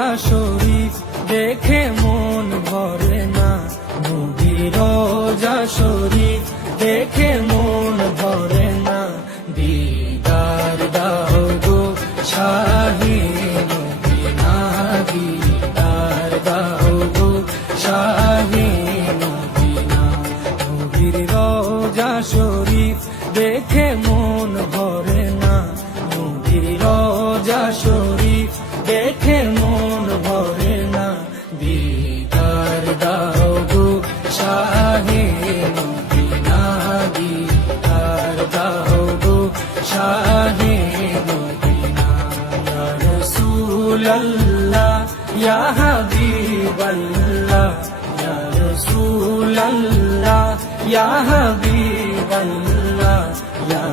রোজা শরীফ দেখে মন ভরে না, নবীর রোজা শরীফ দেখে মন ভরে না। দিদার দাও গো শাহে মদিনা, দিদার দাও গো শাহে মদিনা। নবীর রোজা শরীফ দেখে মন ভরে না, নবীর রোজা শরীফ দেখে মন ভরে না। দিদার দাও গো শাহে মদিনা, দিদার দাও গো শাহে মদিনা। ইয়া রাসূলাল্লাহ ইয়া হাবিবাল্লাহ, ইয়া রাসূলাল্লাহ ইয়া হাবিবাল্লাহ, ইয়া